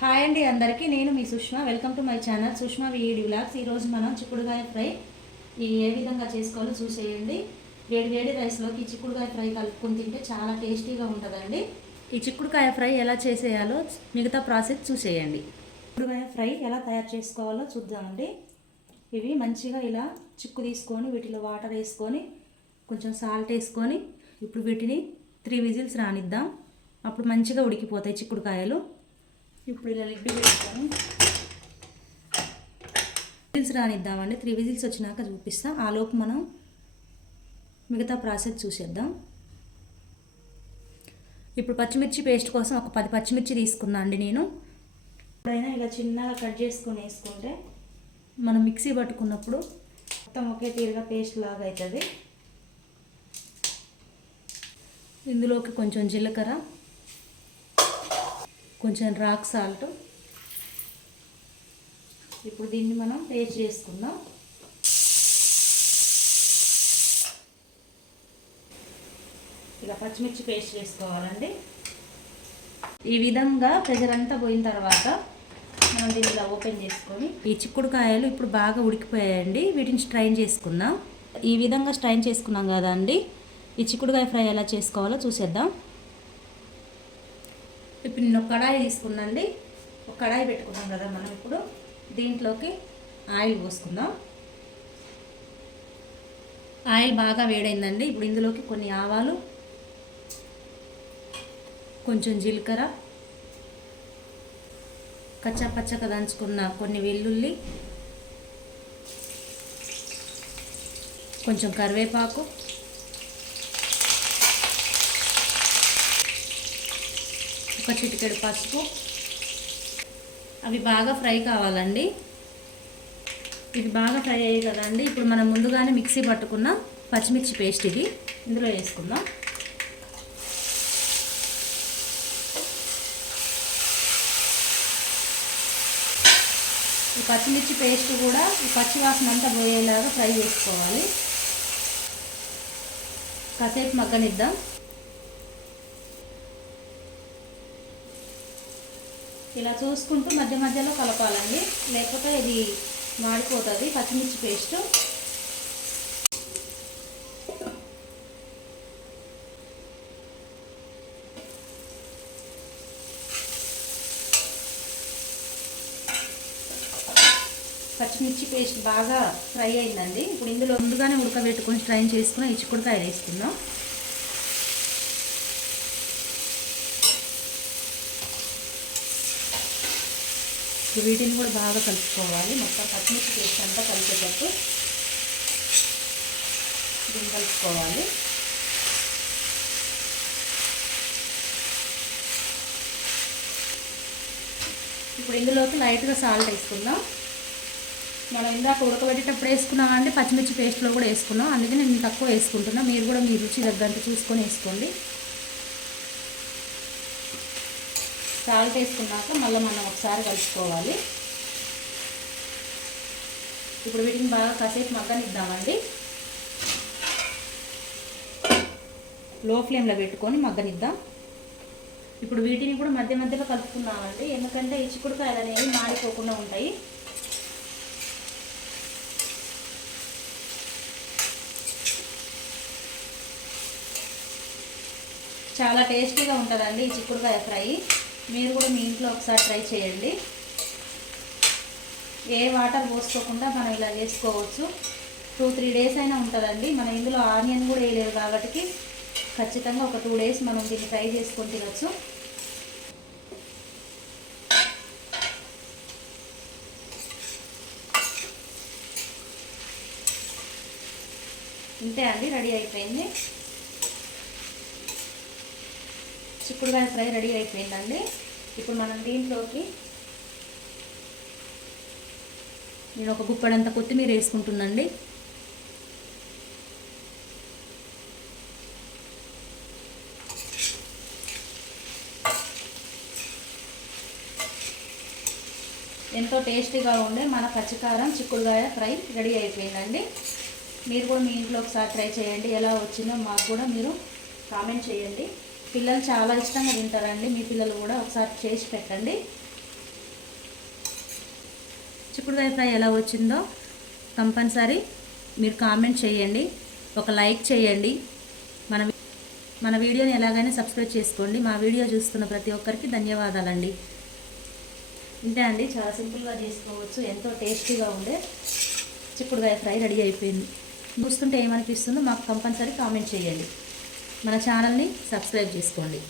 Hi అండి అందరికీ, నేను మీ Sushma. Welcome to my channel Sushma వీడి వ్లాగ్స్. ఈరోజు మనం చిక్కుడుకాయ ఫ్రై ఏ విధంగా చేసుకోవాలో చూసేయండి. వేడి వేడి రైస్లోకి ఈ చిక్కుడుకాయ ఫ్రై కలుపుకొని తింటే చాలా టేస్టీగా ఉంటుందండి. ఈ చిక్కుడుకాయ ఫ్రై ఎలా చేసేయాలో మిగతా ప్రాసెస్ చూసేయండి. చిక్కుడుకాయ ఫ్రై ఎలా తయారు చేసుకోవాలో చూద్దామండి. ఇవి మంచిగా ఇలా చిక్కు తీసుకొని వీటిలో వాటర్ వేసుకొని కొంచెం సాల్ట్ వేసుకొని ఇప్పుడు వీటిని 3 విజిల్స్ రానిద్దాం. అప్పుడు మంచిగా ఉడికిపోతాయి చిక్కుడుకాయలు. ఇప్పుడు ఇలా లిడ్ పెట్టుకొని విజిల్స్ రానిద్దామండి. 3 విజిల్స్ వచ్చినాక చూపిస్తాం. ఆలోపు మనం మిగతా ప్రాసెస్ చూసేద్దాం. ఇప్పుడు పచ్చిమిర్చి పేస్ట్ కోసం ఒక 10 పచ్చిమిర్చి తీసుకున్నా అండి నేను. ఎప్పుడైనా ఇలా చిన్నగా కట్ చేసుకొని వేసుకుంటే మనం మిక్సీ పట్టుకున్నప్పుడు మొత్తం ఒకే తీరుగా పేస్ట్ లాగా అవుతుంది. ఇందులోకి కొంచెం జీలకర్ర, కొంచెం రాక్ సాల్ట్. ఇప్పుడు దీన్ని మనం పేస్ట్ చేసుకుందాం. ఇలా పచ్చిమిర్చి పేస్ట్ చేసుకోవాలండి. ఈ విధంగా ప్రెషర్ అంతా పోయిన తర్వాత మనం దీన్ని ఇలా ఓపెన్ చేసుకొని ఈ చిక్కుడుకాయలు ఇప్పుడు బాగా ఉడికిపోయాయండి. వీటిని స్ట్రైన్ చేసుకుందాం. ఈ విధంగా స్ట్రైన్ చేసుకున్నాం కదా అండి. ఈ చిక్కుడుకాయ ఫ్రై ఎలా చేసుకోవాలో చూసేద్దాం. ఇప్పుడు నేను ఒక కడాయి తీసుకున్నాండి. ఒక కడాయి పెట్టుకున్నాం కదా మనం. ఇప్పుడు దీంట్లోకి ఆయిల్ పోసుకుందాం. ఆయిల్ బాగా వేడైందండి. ఇప్పుడు ఇందులోకి కొన్ని ఆవాలు, కొంచెం జీలకర్ర, కచ్చా పచ్చగా దంచుకున్న కొన్ని వెల్లుల్లి, కొంచెం కరివేపాకు, ఒక చిటికెడు పసుపు. అవి బాగా ఫ్రై కావాలండి. ఇది బాగా ఫ్రై అయ్యాయి కదండి. ఇప్పుడు మనం ముందుగానే మిక్సీ పట్టుకున్న పచ్చిమిర్చి పేస్ట్ ఇది ఇందులో వేసుకుందాం. ఈ పచ్చిమిర్చి పేస్ట్ కూడా ఈ పచ్చివాసన అంతా పోయేలాగా ఫ్రై చేసుకోవాలి. కాసేపు మగ్గనిద్దాం. ఇలా చూసుకుంటూ మధ్య మధ్యలో కలపాలండి, లేకపోతే ఇది మాడిపోతుంది పచ్చిమిర్చి పేస్ట్. పచ్చిమిర్చి పేస్ట్ బాగా ఫ్రై అయిందండి. ఇప్పుడు ఇందులో ముందుగానే ఉడకబెట్టుకొని స్ట్రైన్ చేసుకుని ఈ చిక్కుడుకాయలు వేసుకుందాం. వీటిని కూడా బాగా కలుపుకోవాలి. మొత్తం పచ్చిమిర్చి పేస్ట్ అంతా కలిపేటట్టు దీన్ని కలుపుకోవాలి. ఇప్పుడు ఇందులోకి లైట్గా సాల్ట్ వేసుకుందాం. మనం ఇందాక ఉడకబెట్టేటప్పుడు వేసుకున్నామండి, పచ్చిమిర్చి పేస్ట్లో కూడా వేసుకున్నాం. అందుకే నేను తక్కువ వేసుకుంటున్నా. మీరు కూడా మీ రుచి తగ్గంత చూసుకొని వేసుకోండి. సాల్ట్ వేసుకున్నాక మళ్ళీ మనం ఒకసారి కలుపుకోవాలి. ఇప్పుడు వీటిని బాగా కాసేపు మగ్గనిద్దామండి. లో ఫ్లేమ్లో పెట్టుకొని మగ్గనిద్దాం. ఇప్పుడు వీటిని కూడా మధ్య మధ్యలో కలుపుకున్నామండి, ఎందుకంటే ఈ చిక్కుడుకాయలు అనేవి మాడిపోకుండా ఉంటాయి. చాలా టేస్టీగా ఉంటుందండి ఈ చిక్కుడుకాయ ఫ్రై. మీరు కూడా మీ ఇంట్లో ఒకసారి ట్రై చేయండి. ఏ వాటర్ పోసుకోకుండా మనం ఇలా చేసుకోవచ్చు. 2-3 డేస్ అయినా ఉంటుందండి. మనం ఇందులో ఆనియన్ కూడా వేయలేదు కాబట్టి ఖచ్చితంగా ఒక 2 డేస్ మనం దీన్ని ఫ్రై చేసుకొని తినచ్చు. ఇంతే అండి, రెడీ అయిపోయింది. చిక్కుడుకాయ ఫ్రై రెడీ అయిపోయిందండి. ఇప్పుడు మనం దీంట్లోకి నేను ఒక గుప్పడంత కొత్తిమీర వేసుకుంటున్నాండి. ఎంతో టేస్టీగా ఉండే మన పచ్చికారం చిక్కుడుకాయ ఫ్రై రెడీ అయిపోయిందండి. మీరు కూడా మీ ఇంట్లో ఒకసారి ట్రై చేయండి. ఎలా వచ్చిందో మాకు కూడా మీరు కామెంట్ చేయండి. పిల్లలు చాలా ఇష్టంగా తింటారండి. మీ పిల్లలు కూడా ఒకసారి చేసి పెట్టండి. చిక్కుడుకాయ ఫ్రై ఎలా వచ్చిందో కంపల్సరీ మీరు కామెంట్ చేయండి, ఒక లైక్ చేయండి. మన వీడియోని ఎలాగైనా సబ్స్క్రైబ్ చేసుకోండి. మా వీడియో చూస్తున్న ప్రతి ఒక్కరికి ధన్యవాదాలండి. ఇంతే అండి, చాలా సింపుల్గా చేసుకోవచ్చు. ఎంతో టేస్టీగా ఉండే చిక్కుడుకాయ ఫ్రై రెడీ అయిపోయింది. చూస్తుంటే ఏమనిపిస్తుందో మాకు కంపల్సరీ కామెంట్ చేయండి. మన ఛానల్ని సబ్స్క్రైబ్ చేసుకోండి.